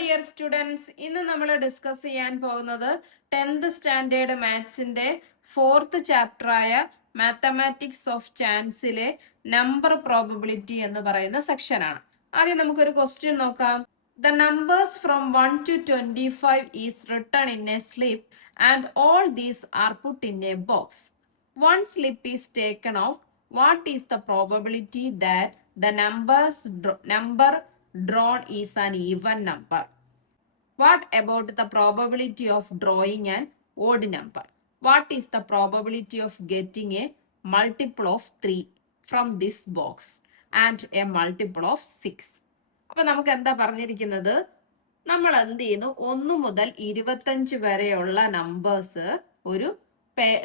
Dear students, ഇന്ന് നമ്മൾ discuss ചെയ്യാൻ പോകുന്നത് 10th സ്റ്റാൻഡേർഡ് മാത്സിന്റെ 4th ചാപ്റ്ററായ മാത്തമാറ്റിക്സ് ഓഫ് ചാൻസിലെ നമ്പർ പ്രോബബിലിറ്റി എന്ന് പറയുന്ന സെക്ഷനാണ്. ആദ്യം നമുക്കൊരു ക്വസ്റ്റ്യൻ നോക്കാം. The numbers from 1 to 25 is written in a slip and all these are put in a box. One slip is taken off. What is the probability that the number drawn is an even number? What about the probability of drawing an odd number? What is the probability of getting a multiple of 3 from this box and a multiple of 6? അപ്പൊ നമുക്ക് എന്താ പറഞ്ഞിരിക്കുന്നത്? നമ്മൾ എന്ത് ചെയ്യുന്നു? 1 മുതൽ 25 വരെയുള്ള numbers ഒരു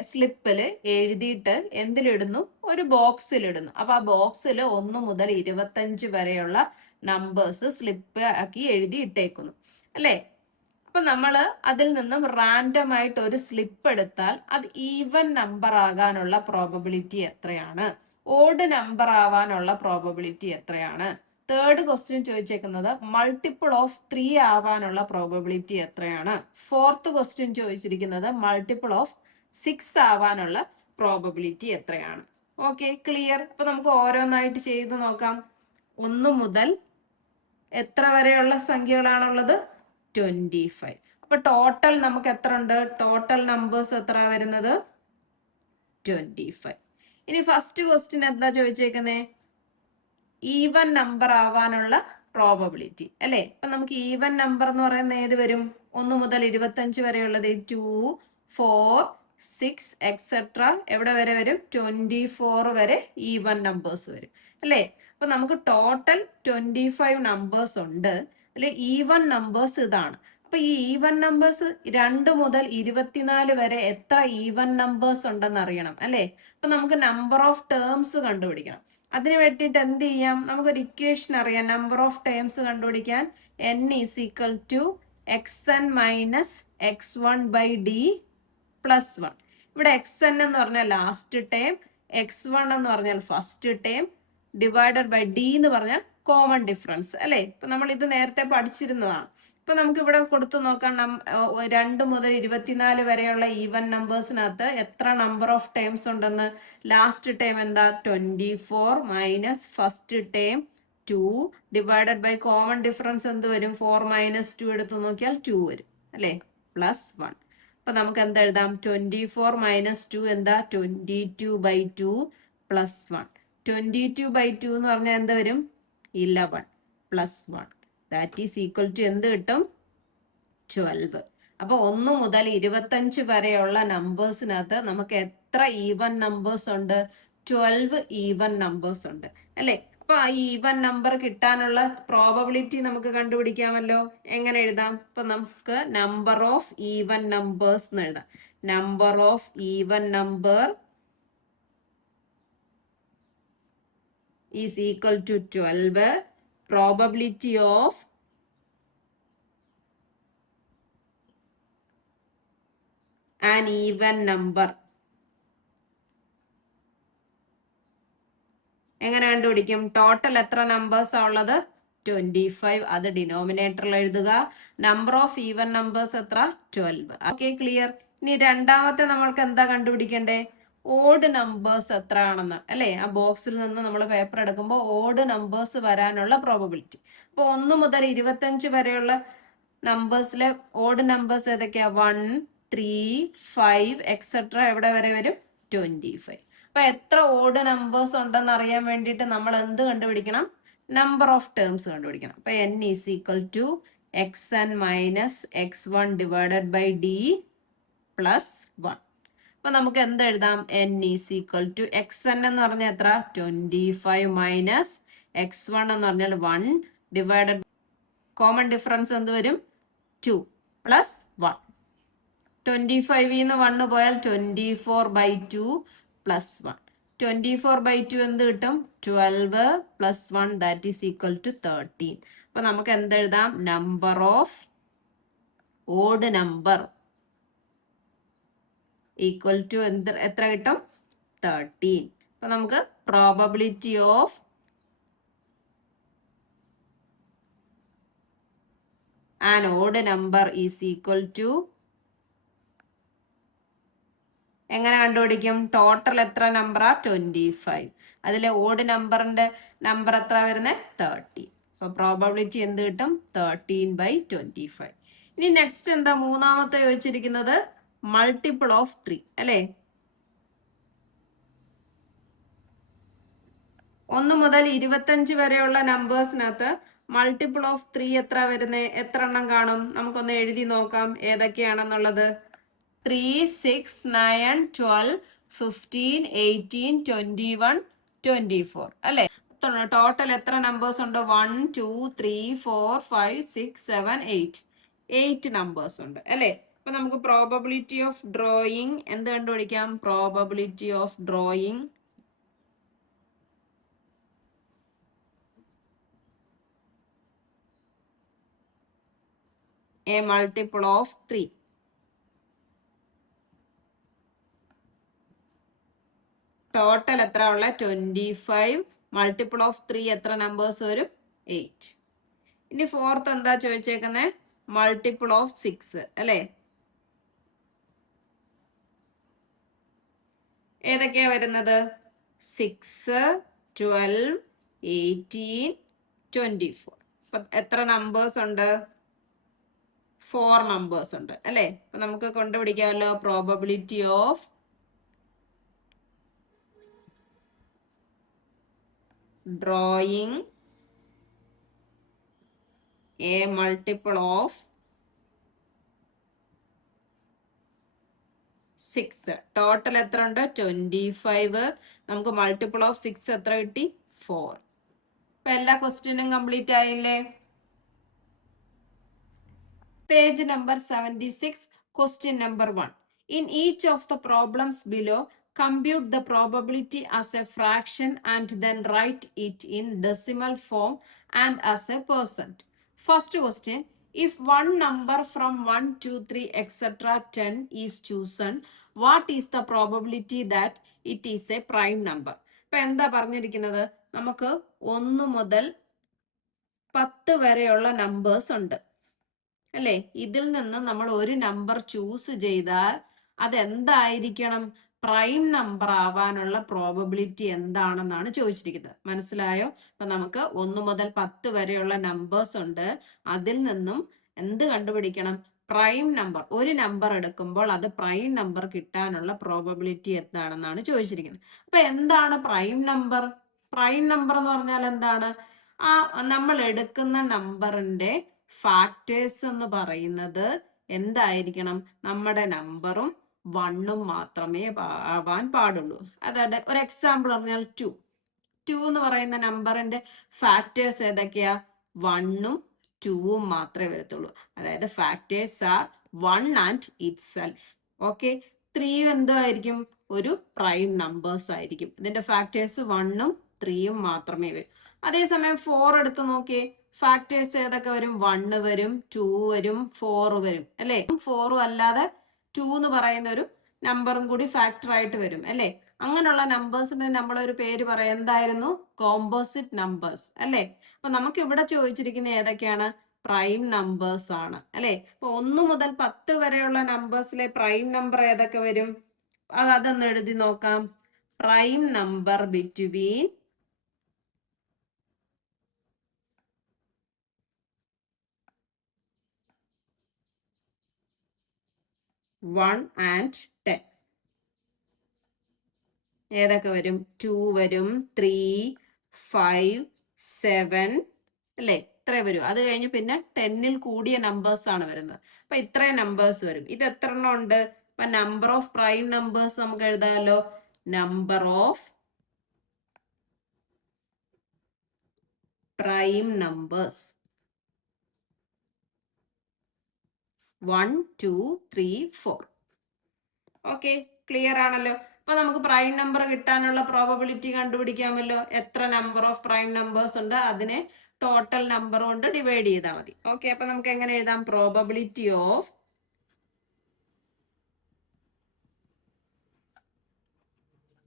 സ്ലിപ്പിൽ എഴുതിയിട്ട് എന്തിലിടുന്നു? ഒരു ബോക്സിലിടുന്നു. അപ്പൊ ആ ബോക്സിൽ 1 മുതൽ 25 വരെയുള്ള നമ്പേഴ്സ് സ്ലിപ്പ് ആക്കി എഴുതി ഇട്ടേക്കുന്നു അല്ലേ? അപ്പൊ നമ്മൾ അതിൽ നിന്നും റാൻഡം ആയിട്ട് ഒരു സ്ലിപ്പ് എടുത്താൽ അത് ഈവൻ നമ്പർ ആകാനുള്ള പ്രോബബിലിറ്റി എത്രയാണ്? ഓഡ് നമ്പർ ആവാനുള്ള പ്രോബബിലിറ്റി എത്രയാണ്? തേർഡ് ക്വസ്റ്റ്യൻ ചോദിച്ചേക്കുന്നത് മൾട്ടിപ്പിൾ ഓഫ് 3 ആവാനുള്ള പ്രോബബിലിറ്റി എത്രയാണ്? ഫോർത്ത് ക്വസ്റ്റ്യൻ ചോദിച്ചിരിക്കുന്നത് മൾട്ടിപ്പിൾ ഓഫ് 6 ആവാനുള്ള പ്രോബബിലിറ്റി എത്രയാണ്? Okay, clear. അപ്പൊ നമുക്ക് ഓരോന്നായിട്ട് ചെയ്ത് നോക്കാം. 1 മുതൽ എത്ര വരെയുള്ള സംഖ്യകളാണുള്ളത്? 25. അപ്പൊ ടോട്ടൽ നമുക്ക് എത്ര ഉണ്ട്? ടോട്ടൽ നമ്പേഴ്സ് എത്ര വരുന്നത്? 25. ഇനി ഫസ്റ്റ് ക്വസ്റ്റ്യൻ എന്താ ചോദിച്ചേക്കുന്നേ? ഈവൻ നമ്പർ ആവാനുള്ള പ്രോബബിലിറ്റി അല്ലേ? അപ്പൊ നമുക്ക് ഈവൻ നമ്പർ എന്ന് പറയുന്നത് ഏത് വരും? 1 മുതൽ 25 വരെയുള്ളത് 2, 4, 6 എക്സെട്ര എവിടെ വരെ വരും? 24 വരെ ഈവൻ നമ്പേഴ്സ് വരും അല്ലേ? അപ്പൊ നമുക്ക് ടോട്ടൽ 25 നമ്പേഴ്സ് ഉണ്ട്. അതിൽ ഈവൻ നമ്പേഴ്സ് ഇതാണ്. അപ്പൊ ഈ ഈവൻ നമ്പേഴ്സ് 2 മുതൽ 24 വരെ എത്ര ഈവൻ നമ്പേഴ്സ് ഉണ്ടെന്ന് അറിയണം അല്ലേ? അപ്പൊ നമുക്ക് നമ്പർ ഓഫ് ടേംസ് കണ്ടുപിടിക്കണം. അതിന് വേണ്ടിയിട്ട് എന്ത് ചെയ്യാം? നമുക്കൊരു ഇക്വേഷൻ അറിയാം. നമ്പർ ഓഫ് ടേംസ് കണ്ടുപിടിക്കാൻ n is equal to xn minus x1/d plus 1. ഇവിടെ xn എന്ന് പറഞ്ഞാൽ ലാസ്റ്റ് ടേം, x1 എന്ന് പറഞ്ഞാൽ first term, divided by d എന്ന് പറഞ്ഞാൽ കോമൺ ഡിഫറൻസ് അല്ലേ? ഇപ്പൊ നമ്മൾ ഇത് നേരത്തെ പഠിച്ചിരുന്നതാണ്. ഇപ്പൊ നമുക്ക് ഇവിടെ കൊടുത്തു നോക്കാം. 2 മുതൽ 24 വരെയുള്ള ഈവൻ നമ്പേഴ്സിനകത്ത് എത്ര നമ്പർ ഓഫ് ടേംസ് ഉണ്ടെന്ന്. ലാസ്റ്റ് ടേം എന്താ? 24 minus first term 2 divided by common difference എന്ത് വരും? 4 മൈനസ് 2 എടുത്ത് നോക്കിയാൽ 2 വരും അല്ലേ? പ്ലസ് 1. അപ്പൊ നമുക്ക് എന്താ എഴുതാം? 24 മൈനസ് 2 എന്താ? 22/2 പ്ലസ് 1. 22/2 എന്ന് പറഞ്ഞാൽ എന്ത് വരും? 11 plus 1 that is equal to എന്ത് കിട്ടും? 12. അപ്പൊ 1 മുതൽ 25 വരെയുള്ള നമ്പേഴ്സിനകത്ത് നമുക്ക് എത്ര ഈവൻ നമ്പേഴ്സ് ഉണ്ട്? 12 ഈവൻ നമ്പേഴ്സ് ഉണ്ട് അല്ലേ? അപ്പൊ ആ ഈവൻ നമ്പർ കിട്ടാനുള്ള പ്രോബബിലിറ്റി നമുക്ക് കണ്ടുപിടിക്കാമല്ലോ. എങ്ങനെ എഴുതാം? ഇപ്പൊ നമുക്ക് നമ്പർ ഓഫ് ഈവൻ നമ്പേഴ്സ് എന്ന് എഴുതാം. Number of even number is equal to 12. Probability of an even number. എങ്ങനെ കണ്ടുപിടിക്കും? ടോട്ടൽ എത്ര നമ്പേഴ്സ് ആ ഉള്ളത്? 25. അത് ഡിനോമിനേറ്ററിൽ എഴുതുക. നമ്പർ ഓഫ് ഈവൻ നമ്പേഴ്സ് എത്ര? 12. Okay, clear. ഇനി രണ്ടാമത്തെ നമ്മൾക്ക് എന്താ കണ്ടുപിടിക്കണ്ടേ? ഓഡ് നമ്പേഴ്സ് എത്ര ആണെന്ന് അല്ലേ? ആ ബോക്സിൽ നിന്ന് നമ്മൾ പേപ്പർ എടുക്കുമ്പോൾ ഓഡ് നമ്പേഴ്സ് വരാനുള്ള പ്രോബബിലിറ്റി. അപ്പോൾ 1 മുതൽ 25 വരെയുള്ള നമ്പേഴ്സിലെ ഓഡ് നമ്പേഴ്സ് ഏതൊക്കെയാ? 1, 3, 5 എക്സെട്ര എവിടെ വരെ വരും? 25. അപ്പൊ എത്ര ഓഡ് നമ്പേഴ്സ് ഉണ്ടെന്ന് അറിയാൻ വേണ്ടിയിട്ട് നമ്മൾ എന്ത് കണ്ടുപിടിക്കണം? നമ്പർ ഓഫ് ടേംസ് കണ്ടുപിടിക്കണം. അപ്പൊ n is equal to xn minus x1 divided by d plus 1. അപ്പൊ നമുക്ക് എന്ത് എഴുതാം? n is equal to xn എന്ന് പറഞ്ഞാൽ എത്ര? 25 മൈനസ് x1 എന്ന് പറഞ്ഞാൽ 1 ഡിവൈഡഡ് കോമൺ ഡിഫറൻസ് എന്ത് വരും? 2 പ്ലസ് 1. 25 ന്ന് 1 പോയാൽ 24/2 പ്ലസ് 1. 24/2 എന്ത് കിട്ടും? 12 plus 1 that is equal to 13. അപ്പൊ നമുക്ക് എന്ത് എഴുതാം? Number of odd number equal to എത്ര കിട്ടും? 13. അപ്പൊ നമുക്ക് probability of an odd number is equal to, എങ്ങനെ കണ്ടുപിടിക്കും? ടോട്ടൽ എത്ര നമ്പറാ? 25. അതിലെ ഓഡ് നമ്പറിന്റെ നമ്പർ എത്ര വരുന്നത്? 30. അപ്പൊ പ്രോബബിലിറ്റി എന്ത് കിട്ടും? 13/25. ഇനി നെക്സ്റ്റ് എന്താ മൂന്നാമത്തെ ചോദിച്ചിരിക്കുന്നത്? മൾട്ടിപ്പിൾ ഓഫ് 3 അല്ലേ? 1 മുതൽ 25 വരെയുള്ള നമ്പേഴ്സിനകത്ത് മൾട്ടിപ്പിൾ ഓഫ് 3 എത്ര വരുന്നത്? എത്ര എണ്ണം കാണും? നമുക്കൊന്ന് എഴുതി നോക്കാം ഏതൊക്കെയാണെന്നുള്ളത്. 3, 6, 9, 12, 15, 18, 21, 24 അല്ലേ? ടോട്ടൽ എത്ര നമ്പേഴ്സ് ഉണ്ട്? 1, 2, 3, 4, 5, 6, 7, 8 നമ്പേഴ്സ് ഉണ്ട് അല്ലേ? അപ്പൊ നമുക്ക് പ്രോബബിലിറ്റി ഓഫ് ഡ്രോയിങ് എന്ത് കണ്ടുപിടിക്കാം? Probability of drawing a multiple of 3. Total എത്ര ഉള്ള? 25. മൾട്ടിപ്പിൾ ഓഫ് 3 എത്ര നമ്പേഴ്സ് വരും? 8. ഇനി ഫോർത്ത് എന്താ ചോദിച്ചേക്കുന്നത്? മൾട്ടിപ്പിൾ ഓഫ് 6 അല്ലേ? ഏതൊക്കെയാ വരുന്നത്? 6, 12, 18, 24. അപ്പൊ എത്ര നമ്പേഴ്സ് ഉണ്ട്? 4 നമ്പേഴ്സ് ഉണ്ട് അല്ലേ? അപ്പൊ നമുക്ക് കണ്ടുപിടിക്കാമല്ലോ probability of drawing a multiple of 6. Total എത്ര ഉണ്ട്? 25. നമുക്ക് മൾട്ടിപ്പിൾ ഓഫ് 6 എത്ര കിട്ടി? 4. അപ്പൊ എല്ലാ ക്വസ്റ്റ്യനും കംപ്ലീറ്റ് ആയില്ലേ? Page number 76, question number 1. In each of the problems below, compute the probability as a fraction and then write it in decimal form and as a percent. First question, if one number from 1, 2, 3, etc. 10 is chosen, what is the probability that it is a prime number? ഇപ്പൊ എന്താ പറഞ്ഞിരിക്കുന്നത്? നമുക്ക് 1 മുതൽ 10 വരെയുള്ള numbers ഉണ്ട് അല്ലേ? ഇതിൽ നിന്ന് നമ്മൾ ഒരു നമ്പർ ചൂസ് ചെയ്താൽ അതെന്തായിരിക്കണം? പ്രൈം നമ്പർ ആവാനുള്ള പ്രോബബിലിറ്റി എന്താണെന്നാണ് ചോദിച്ചിരിക്കുന്നത്. മനസ്സിലായോ? അപ്പൊ നമുക്ക് 1 മുതൽ 10 വരെയുള്ള നമ്പേഴ്സ് ഉണ്ട്. അതിൽ നിന്നും എന്ത് കണ്ടുപിടിക്കണം? Prime number. ഒരു നമ്പർ എടുക്കുമ്പോൾ അത് പ്രൈം നമ്പർ കിട്ടാനുള്ള പ്രോബബിലിറ്റി എന്താണെന്നാണ് ചോദിച്ചിരിക്കുന്നത്. അപ്പൊ എന്താണ് പ്രൈം നമ്പർ? പ്രൈം നമ്പർ എന്ന് പറഞ്ഞാൽ എന്താണ്? ആ നമ്മൾ എടുക്കുന്ന നമ്പറിന്റെ ഫാക്ടേഴ്സ് എന്ന് പറയുന്നത് എന്തായിരിക്കണം? നമ്മുടെ നമ്പറും 1ഉം മാത്രമേ ആവാൻ പാടുള്ളൂ. അതായത് ഒരു എക്സാമ്പിൾ പറഞ്ഞാൽ 2 എന്ന് പറയുന്ന നമ്പറിന്റെ ഫാക്ടേഴ്സ് ഏതൊക്കെയാ? 1ഉം 2ഉം മാത്രമേ വരത്തുള്ളൂ. അതായത് factors R 1 and it self. Okay. 3 എന്തോ ആയിരിക്കും? ഒരു പ്രൈം നമ്പേഴ്സ് ആയിരിക്കും. ഇതിന്റെ ഫാക്ടേഴ്സ് 1ഉം 3ഉം മാത്രമേ വരും. അതേസമയം 4 എടുത്ത് നോക്കിയേ, ഫാക്ടേഴ്സ് ഏതൊക്കെ വരും? 1 വരും, 2 വരും, 4 വരും അല്ലേ? 4 അല്ലാതെ 2 എന്ന് പറയുന്ന ഒരു നമ്പറും കൂടി ഫാക്ടർ ആയിട്ട് വരും അല്ലേ? അങ്ങനെയുള്ള നമ്പേഴ്സിന് നമ്മളൊരു പേര് പറയാം. എന്തായിരുന്നു? കോമ്പോസിറ്റ് നമ്പേഴ്സ് അല്ലേ? അപ്പൊ നമുക്ക് ഇവിടെ ചോദിച്ചിരിക്കുന്ന ഏതൊക്കെയാണ്? പ്രൈം നമ്പേഴ്സ് ആണ് അല്ലേ? അപ്പൊ 1 മുതൽ 10 വരെയുള്ള നമ്പേഴ്സിലെ പ്രൈം നമ്പർ ഏതൊക്കെ വരും? അതൊന്ന് എഴുതി നോക്കാം. പ്രൈം നമ്പർ ബിറ്റ്വീൻ 1 and 10 ഏതൊക്കെ വരും? 2 വരും, 3, 5, 7 അല്ലേ? ഇത്ര വരും. അത് കഴിഞ്ഞ് പിന്നെ 10ൽ കൂടിയ നമ്പേഴ്സ് ആണ് വരുന്നത്. അപ്പൊ ഇത്രയും നമ്പേഴ്സ് വരും. ഇത് എത്ര എണ്ണം ഉണ്ട്? അപ്പൊ നമ്പർ ഓഫ് പ്രൈം നമ്പേഴ്സ് നമുക്ക് എഴുതാമല്ലോ. Number of prime numbers 1, 2, 3, 4. Okay, clear ആണല്ലോ? അപ്പൊ നമുക്ക് പ്രൈം നമ്പർ കിട്ടാനുള്ള പ്രോബബിലിറ്റി കണ്ടുപിടിക്കാമല്ലോ. എത്ര നമ്പർ ഓഫ് പ്രൈം നമ്പേഴ്സ് ഉണ്ട് അതിനെ ടോട്ടൽ നമ്പർ കൊണ്ട് ഡിവൈഡ് ചെയ്താൽ മതി. ഓക്കെ, അപ്പൊ നമുക്ക് എങ്ങനെ എഴുതാം? Probability of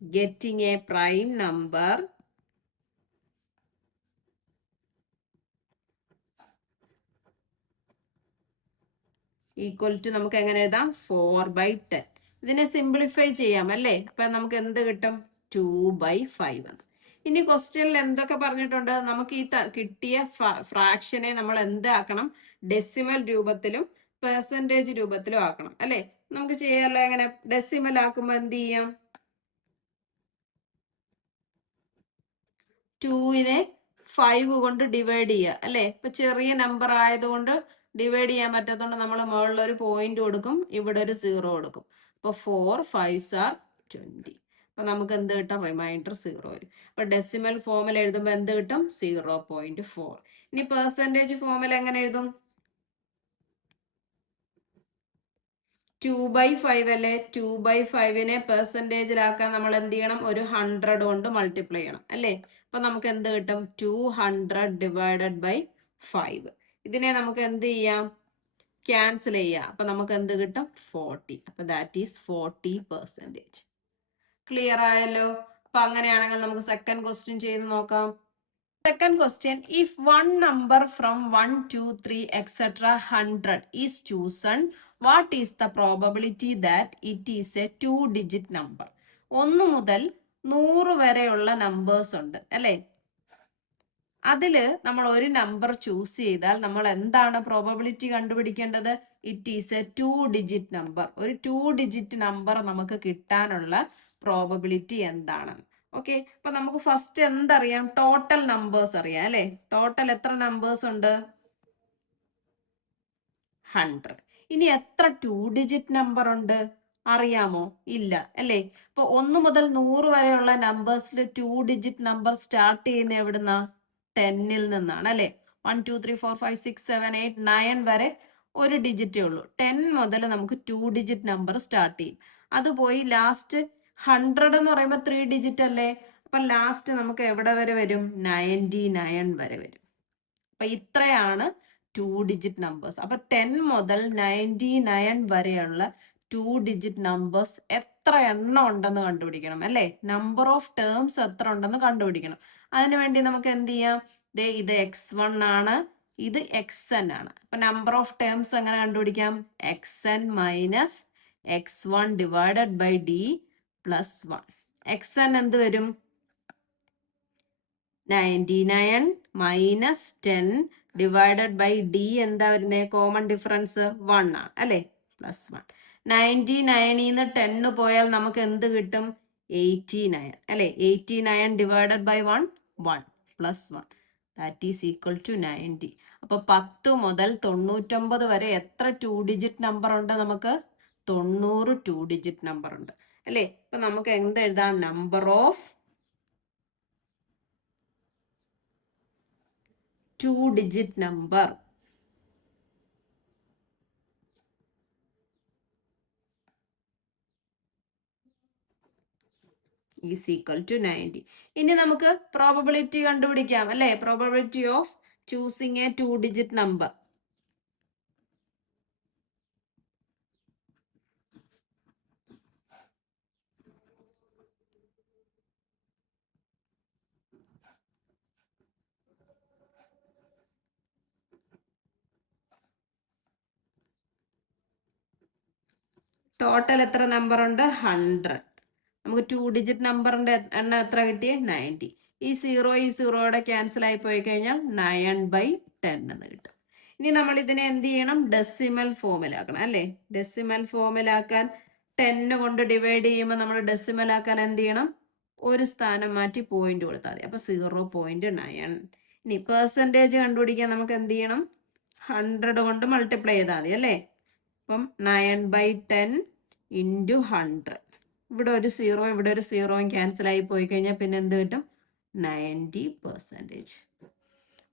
getting a prime number equal to നമുക്ക് എങ്ങനെ എഴുതാം 4/10. ഇതിനെ സിംപ്ലിഫൈ ചെയ്യാം അല്ലേ? അപ്പൊ നമുക്ക് എന്ത് കിട്ടും? 2/5 എന്ന്. ഇനി ക്വസ്റ്റ്യനിൽ എന്തൊക്കെ പറഞ്ഞിട്ടുണ്ട്? നമുക്ക് ഈ കിട്ടിയ ഫ്രാക്ഷനെ നമ്മൾ എന്താക്കണം? ഡെസിമൽ രൂപത്തിലും പെർസെൻറ്റേജ് രൂപത്തിലും ആക്കണം അല്ലേ? നമുക്ക് ചെയ്യാമല്ലോ. എങ്ങനെ? ഡെസിമൽ ആക്കുമ്പോൾ എന്ത് ചെയ്യാം? 2നെ 5 കൊണ്ട് ഡിവൈഡ് ചെയ്യുക അല്ലേ? ഇപ്പൊ ചെറിയ നമ്പർ ആയതുകൊണ്ട് ഡിവൈഡ് ചെയ്യാൻ പറ്റാത്തതുകൊണ്ട് നമ്മൾ മുകളിൽ ഒരു പോയിന്റ് കൊടുക്കും, ഇവിടെ ഒരു 0 കൊടുക്കും. അപ്പൊ 4 5s are 20. അപ്പൊ നമുക്ക് എന്ത് കിട്ടും? റിമൈൻഡർ 0 വരും. അപ്പൊ ഡെസിമൽ ഫോമിൽ എഴുതുമ്പോൾ എന്ത് കിട്ടും? 0.4. ഇനി പെർസെൻറ്റേജ് ഫോമിൽ എങ്ങനെ എഴുതും? 2/5 അല്ലേ? 2/5നെ പെർസെൻറ്റേജിലാക്കാൻ നമ്മൾ എന്ത് ചെയ്യണം? ഒരു 100 കൊണ്ട് മൾട്ടിപ്ലൈ ചെയ്യണം അല്ലേ? അപ്പൊ നമുക്ക് എന്ത് കിട്ടും? 200 ഡിവൈഡഡ് ബൈ 5. ഇതിനെ നമുക്ക് എന്ത് ചെയ്യാം? ക്യാൻസൽ ചെയ്യാം. അപ്പൊ നമുക്ക് എന്ത് കിട്ടും? 40. അപ്പൊ ദാറ്റ് ഈസ് 40%. ക്ലിയർ ആയല്ലോ? അപ്പൊ അങ്ങനെയാണെങ്കിൽ നമുക്ക് സെക്കൻഡ് ക്വസ്റ്റ്യൻ ചെയ്ത് നോക്കാം. Second question, if one number from 1, 2, 3, etc. 100 is chosen, what is the probability that it is a 2-digit number? 1 മുതൽ 100 വരെയുള്ള നമ്പേഴ്സ് ഉണ്ട് അല്ലേ? അതില് നമ്മൾ ഒരു നമ്പർ ചൂസ് ചെയ്താൽ നമ്മൾ എന്താണ് പ്രോബബിലിറ്റി കണ്ടുപിടിക്കേണ്ടത്? It is A 2-digit number. ഒരു 2-digit നമ്പർ നമുക്ക് കിട്ടാനുള്ള പ്രോബബിലിറ്റി എന്താണ്? ഓക്കെ, അപ്പൊ നമുക്ക് ഫസ്റ്റ് എന്തറിയാം? ടോട്ടൽ നമ്പേഴ്സ് അറിയാം അല്ലെ? ടോട്ടൽ എത്ര നമ്പേഴ്സ് ഉണ്ട്? 100. ഇനി എത്ര 2-digit നമ്പർ ഉണ്ട് അറിയാമോ? ഇല്ല അല്ലേ? ഇപ്പൊ 1 മുതൽ 100 വരെയുള്ള നമ്പേഴ്സിൽ 2-digit നമ്പർ സ്റ്റാർട്ട് ചെയ്യുന്ന എവിടുന്നാ? 10ൽ നിന്നാണ് അല്ലെ? 1 2 3 4 5 6 7 8 9 വരെ ഒരു ഡിജിറ്റേ ഉള്ളൂ. 10 മുതൽ നമുക്ക് 2-digit നമ്പർ സ്റ്റാർട്ട് ചെയ്യും. അത് പോയി ലാസ്റ്റ് 100 എന്ന് പറയുമ്പോൾ 3-digit അല്ലേ? അപ്പൊ ലാസ്റ്റ് നമുക്ക് എവിടെ വരെ വരും? 99 വരെ വരും. അപ്പൊ ഇത്രയാണ് 2-digit നമ്പേഴ്സ്. അപ്പൊ 10 മുതൽ 99 വരെയുള്ള 2-digit നമ്പേഴ്സ് എത്ര എണ്ണം ഉണ്ടെന്ന് കണ്ടുപിടിക്കണം അല്ലേ? നമ്പർ ഓഫ് ടേംസ് എത്ര ഉണ്ടെന്ന് കണ്ടുപിടിക്കണം. അതിനുവേണ്ടി നമുക്ക് എന്ത് ചെയ്യാം? ഇത് x1 ആണ്, ഇത് xn ആണ്. അപ്പൊ നമ്പർ ഓഫ് ടേംസ് എങ്ങനെ കണ്ടുപിടിക്കാം? xn minus x1 divided by d plus 1. xn എന്ത് വരും? 99 മൈനസ് 10 ഡിവൈഡഡ് ബൈ d എന്താ വരുന്നത്? കോമൺ ഡിഫറൻസ് 1 ആണ് അല്ലേ? പ്ലസ് 1. 99ന്ന് 10 പോയാൽ നമുക്ക് എന്ത് കിട്ടും? 89 അല്ലേ? 89 divided by 1 1 plus 1 that is equal to 90. അപ്പൊ 10 മുതൽ 99 വരെ എത്ര 2-digit നമ്പർ ഉണ്ട്? നമുക്ക് 90 2-digit നമ്പർ ഉണ്ട് അല്ലേ? അപ്പൊ നമുക്ക് എന്ത് എഴുതാം? Number of 2-digit number is equal to 90. ഇനി നമുക്ക് പ്രോബബിലിറ്റി കണ്ടുപിടിക്കാം അല്ലേ? Probability of choosing A 2-digit number. Total എത്ര നമ്പർ ഉണ്ട്? 100. നമുക്ക് 2-digit നമ്പറിന്റെ എണ്ണം എത്ര കിട്ടി? 90. ഈ 0 ക്യാൻസൽ ആയി പോയി കഴിഞ്ഞാൽ 9/10 എന്ന് കിട്ടും. ഇനി നമ്മൾ ഇതിനെ എന്ത് ചെയ്യണം? ഡെസിമൽ ഫോമിലാക്കണം അല്ലേ? ഡെസിമൽ ഫോമിലാക്കാൻ 10 കൊണ്ട് ഡിവൈഡ് ചെയ്യുമ്പോൾ നമ്മൾ ഡെസിമൽ ആക്കാൻ എന്ത് ചെയ്യണം? ഒരു സ്ഥാനം മാറ്റി പോയിന്റ് കൊടുത്താൽ മതി. അപ്പൊ 0.9. ഇനി പെർസെൻറ്റേജ് കണ്ടുപിടിക്കാൻ നമുക്ക് എന്ത് ചെയ്യണം? 100 കൊണ്ട് മൾട്ടിപ്ലൈ ചെയ്താൽ മതി അല്ലേ? അപ്പം 9/10 ഇൻറ്റു 100. ഇവിടെ ഒരു 0 ഇവിടെ ഒരു 0 ക്യാൻസൽ ആയി പോയി കഴിഞ്ഞാൽ പിന്നെ എന്ത് കിട്ടും? 90%.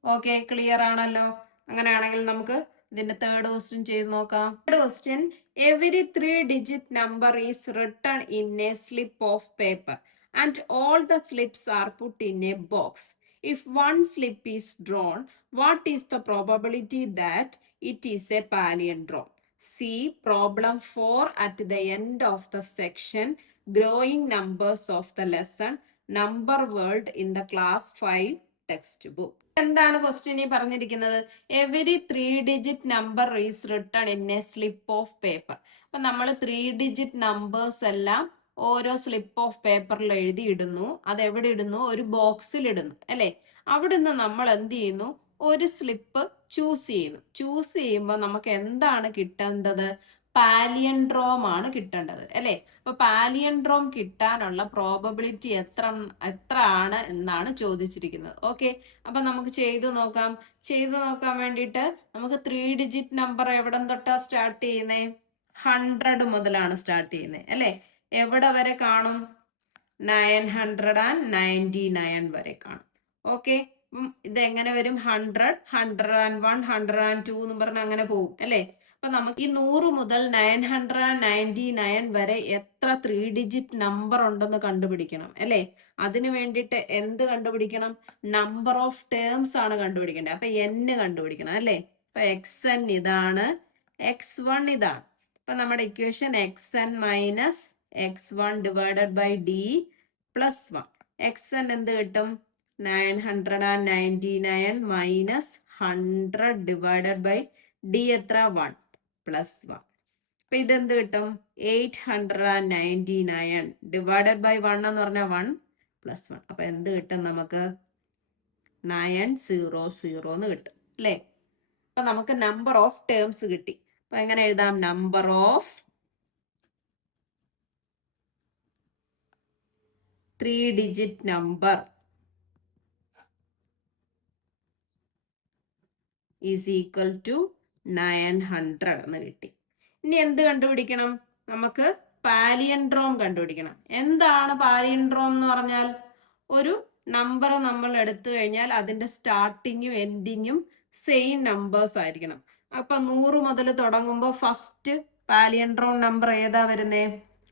ഓക്കെ, ക്ലിയർ ആണല്ലോ? അങ്ങനെയാണെങ്കിൽ നമുക്ക് ഇതിന്റെ തേർഡ് ക്വസ്റ്റ്യൻ ചെയ്ത് നോക്കാം. Third question, every 3-digit number is written in A slip of paper and all the slips R put in A box. If one slip is drawn, what is the probability that it is A palindrome? See problem 4 at the end of the section, growing numbers of the lesson, number world in the class 5 textbook. എന്താണ് ക്വസ്റ്റ്യനിൽ പറഞ്ഞിരിക്കുന്നത്? Every 3 digit number is written in A slip of paper. അപ്പൊ നമ്മൾ 3 digit numbers എല്ലാം ഓരോ slip of പേപ്പറിൽ എഴുതി ഇടുന്നു. അത് എവിടെ ഇടുന്നു? ഒരു ബോക്സിൽ ഇടുന്നു അല്ലെ. അവിടുന്ന് നമ്മൾ എന്ത് ചെയ്യുന്നു? ഒരു സ്ലിപ്പ് ചൂസ് ചെയ്യുന്നു. ചൂസ് ചെയ്യുമ്പോൾ നമുക്ക് എന്താണ് കിട്ടേണ്ടത്? പാലിയൻഡ്രോം ആണ് കിട്ടേണ്ടത് അല്ലെ. അപ്പൊ പാലിയൻഡ്രോം കിട്ടാനുള്ള പ്രോബബിലിറ്റി എത്ര ആണ് എന്നാണ് ചോദിച്ചിരിക്കുന്നത്. ഓക്കെ, അപ്പൊ നമുക്ക് ചെയ്തു നോക്കാം. ചെയ്തു നോക്കാൻ വേണ്ടിയിട്ട് നമുക്ക് 3 ഡിജിറ്റ് നമ്പർ എവിടെ തൊട്ടാ സ്റ്റാർട്ട് ചെയ്യുന്നേ? 100 മുതലാണ് സ്റ്റാർട്ട് ചെയ്യുന്നത് അല്ലെ. എവിടെ വരെ കാണും? 999 വരെ കാണും. ഓക്കെ, ഇതെങ്ങനെ വരും? 100, 101, 102 എന്ന് പറഞ്ഞ് അങ്ങനെ പോകും അല്ലെ. അപ്പൊ നമുക്ക് ഈ 100 മുതൽ 999 വരെ എത്ര 3 ഡിജിറ്റ് നമ്പർ ഉണ്ടെന്ന് കണ്ടുപിടിക്കണം അല്ലെ. അതിനു വേണ്ടിയിട്ട് എന്ത് കണ്ടുപിടിക്കണം? നമ്പർ ഓഫ് ടേംസ് ആണ് കണ്ടുപിടിക്കേണ്ടത്. അപ്പൊ n കണ്ടുപിടിക്കണം അല്ലെ. അപ്പൊ xn ഇതാണ്, x1 ഇതാണ്. അപ്പൊ നമ്മുടെ equation xn minus x1 divided by d plus 1. xn എന്ത് കിട്ടും? 999 മൈനസ് 100 ഡിവൈഡഡ് ബൈ d എത്ര? 1 പ്ലസ് 1. അപ്പൊ ഇതെന്ത് കിട്ടും? 899 ഡിവൈഡഡ് ബൈ 1 എന്ന് പറഞ്ഞാൽ 1 പ്ലസ് 1. അപ്പൊ എന്ത് കിട്ടും നമുക്ക്? 900 എന്ന് കിട്ടും അല്ലേ. അപ്പൊ നമുക്ക് നമ്പർ ഓഫ് ടേംസ് കിട്ടി. അപ്പൊ എങ്ങനെ എഴുതാം? Number of 3 digit number is equal to 900 എന്ന് കിട്ടി. ഇനി എന്ത് കണ്ടുപിടിക്കണം? നമുക്ക് പാലിയൻഡ്രോം കണ്ടുപിടിക്കണം. എന്താണ് പാലിയൻഡ്രോം എന്ന് പറഞ്ഞാൽ? ഒരു നമ്പർ നമ്മൾ എടുത്തു കഴിഞ്ഞാൽ അതിന്റെ സ്റ്റാർട്ടിങ്ങും എൻഡിങ്ങും സെയിം നമ്പേഴ്സ് ആയിരിക്കണം. അപ്പൊ 100 മുതൽ തുടങ്ങുമ്പോൾ ഫസ്റ്റ് പാലിയൻഡ്രോം നമ്പർ ഏതാ വരുന്നേ?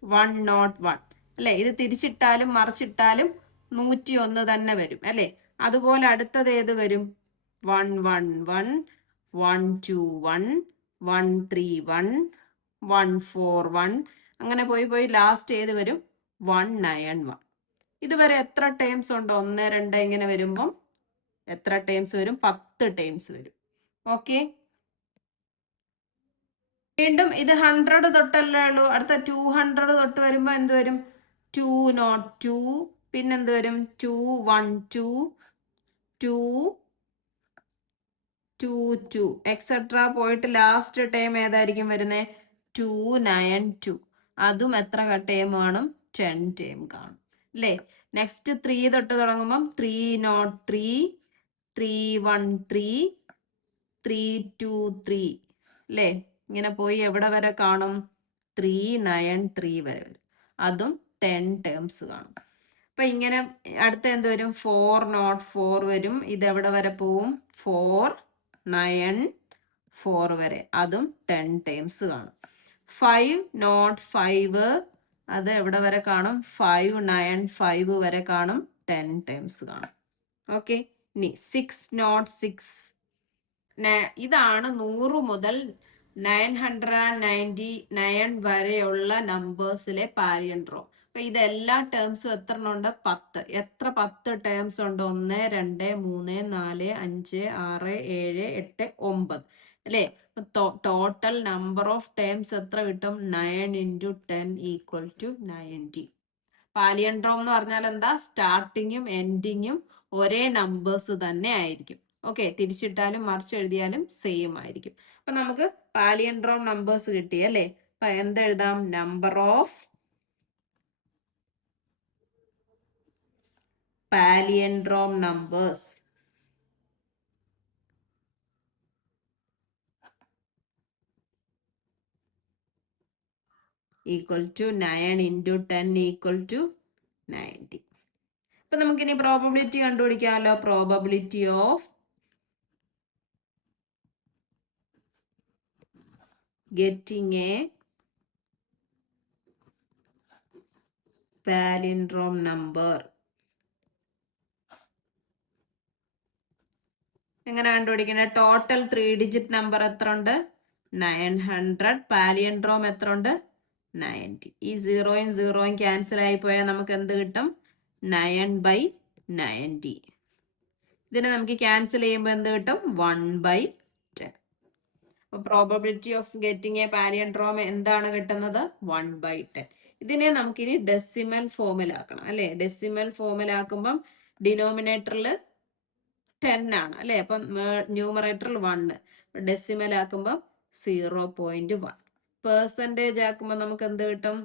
101 അല്ലെ. ഇത് തിരിച്ചിട്ടാലും മറിച്ചിട്ടാലും 101 തന്നെ വരും അല്ലെ. അതുപോലെ അടുത്തത് ഏത് വരും? 111, 121, 131, 141 അങ്ങനെ പോയി പോയി ലാസ്റ്റ് ഏത് വരും? 191. ഇതുവരെ എത്ര ടേംസ് ഉണ്ട്? 1, 2 ഇങ്ങനെ വരുമ്പം എത്ര ടേംസ് വരും? 10 ടേംസ് വരും. ഓക്കെ, വീണ്ടും ഇത് 100 തൊട്ടല്ലേ ഉള്ളൂ. അടുത്ത 200 തൊട്ട് വരുമ്പോ എന്ത് വരും? 202, പിന്നെന്ത് വരും? 212, 222 എക്സെട്ര പോയിട്ട് ലാസ്റ്റ് ടൈം ഏതായിരിക്കും വരുന്നത്? 292. അതും എത്ര ടൈം കാണും? 10 ടൈം കാണും അല്ലേ. നെക്സ്റ്റ് 3 തൊട്ട് തുടങ്ങുമ്പം 303, 313, 323 അല്ലേ. ഇങ്ങനെ പോയി എവിടെ വരെ കാണും? 393 വരെ വരും. അതും 10 ടേംസ് കാണും. അപ്പൊ ഇങ്ങനെ അടുത്ത എന്ത് വരും? 404 വരും. ഇത് എവിടെ വരെ പോവും? 494 വരെ. അതും 10 ടൈംസ് കാണും. 505 അത് എവിടെ വരെ കാണും? 595 വരെ കാണും. 10 ടൈംസ് കാണും. ഓക്കെ, ഇനി 606 ഇതാണ് 100 മുതൽ 999 വരെയുള്ള നമ്പേഴ്സിലെ പാലിയൻഡ്രോം. അപ്പൊ ഇതെല്ലാ ടേംസും എത്ര ഉണ്ട്? 10. എത്ര 10 ടേംസ് ഉണ്ട്? 1, 2, 3, 4, 5, 6, 7, 8, 9 അല്ലേ. ടോട്ടൽ നമ്പർ ഓഫ് ടേംസ് എത്ര കിട്ടും? 9 × 10 = 90. പാലിയൻഡ്രോം എന്ന് പറഞ്ഞാൽ എന്താ? സ്റ്റാർട്ടിങ്ങും എൻഡിങ്ങും ഒരേ നമ്പേഴ്സ് തന്നെ ആയിരിക്കും. ഓക്കെ, തിരിച്ചിട്ടാലും മറിച്ചെഴുതിയാലും സെയിം ആയിരിക്കും. അപ്പൊ നമുക്ക് പാലിയൻഡ്രോം നമ്പേഴ്സ് കിട്ടി അല്ലേ. അപ്പൊ എന്തെഴുതാം? Number of palindrome numbers equal to 9 × 10 = 90. അപ്പൊ നമുക്കിനി പ്രോബബിലിറ്റി കണ്ടുപിടിക്കാമല്ലോ. Probability of getting a palindrome number. എങ്ങനെ കണ്ടുപിടിക്കുന്നത്? ടോട്ടൽ 3 ഡിജിറ്റ് നമ്പർ എത്ര ഉണ്ട്? 900. പാലിയൻഡ്രോം എത്ര ഉണ്ട്? 90. ഈ 0യും 0യും ക്യാൻസൽ ആയി പോയാൽ നമുക്ക് എന്ത് കിട്ടും? 9/90. ഇതിനെ നമുക്ക് ക്യാൻസൽ ചെയ്യുമ്പോൾ എന്ത് കിട്ടും? 1/10. അപ്പോൾ probability of getting A palindrome എന്താണ് കിട്ടുന്നത്? 1/10. ഇതിനെ നമുക്കിനി ഡെസിമൽ ഫോമിലാക്കണം അല്ലേ? ഡെസിമൽ ഫോമിലാക്കുമ്പം ഡിനോമിനേറ്ററിൽ 10 ആണ് അല്ലേ? അപ്പം ന്യൂമറേറ്ററിൽ 1, ഡെസിമൽ ആക്കുമ്പോൾ 0.1. പെർസെൻറ്റേജ് ആക്കുമ്പോൾ നമുക്ക് എന്ത് കിട്ടും?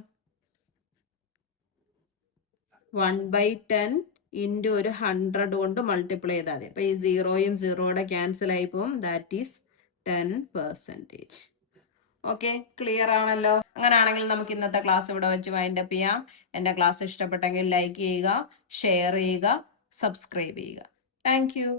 1/10 ഇൻറ്റു ഒരു 100 കൊണ്ട് മൾട്ടിപ്ലൈ ചെയ്താൽ മതി. അപ്പൊ ഈ 0യും 0യുടെ ക്യാൻസൽ ആയി പോകും. That is 10%. ഓക്കെ, ക്ലിയർ ആണല്ലോ? അങ്ങനെയാണെങ്കിൽ നമുക്ക് ഇന്നത്തെ ക്ലാസ് ഇവിടെ വെച്ച് വൈൻഡപ്പ് ചെയ്യാം. എൻ്റെ ക്ലാസ് ഇഷ്ടപ്പെട്ടെങ്കിൽ ലൈക്ക് ചെയ്യുക, ഷെയർ ചെയ്യുക, സബ്സ്ക്രൈബ് ചെയ്യുക. Thank you.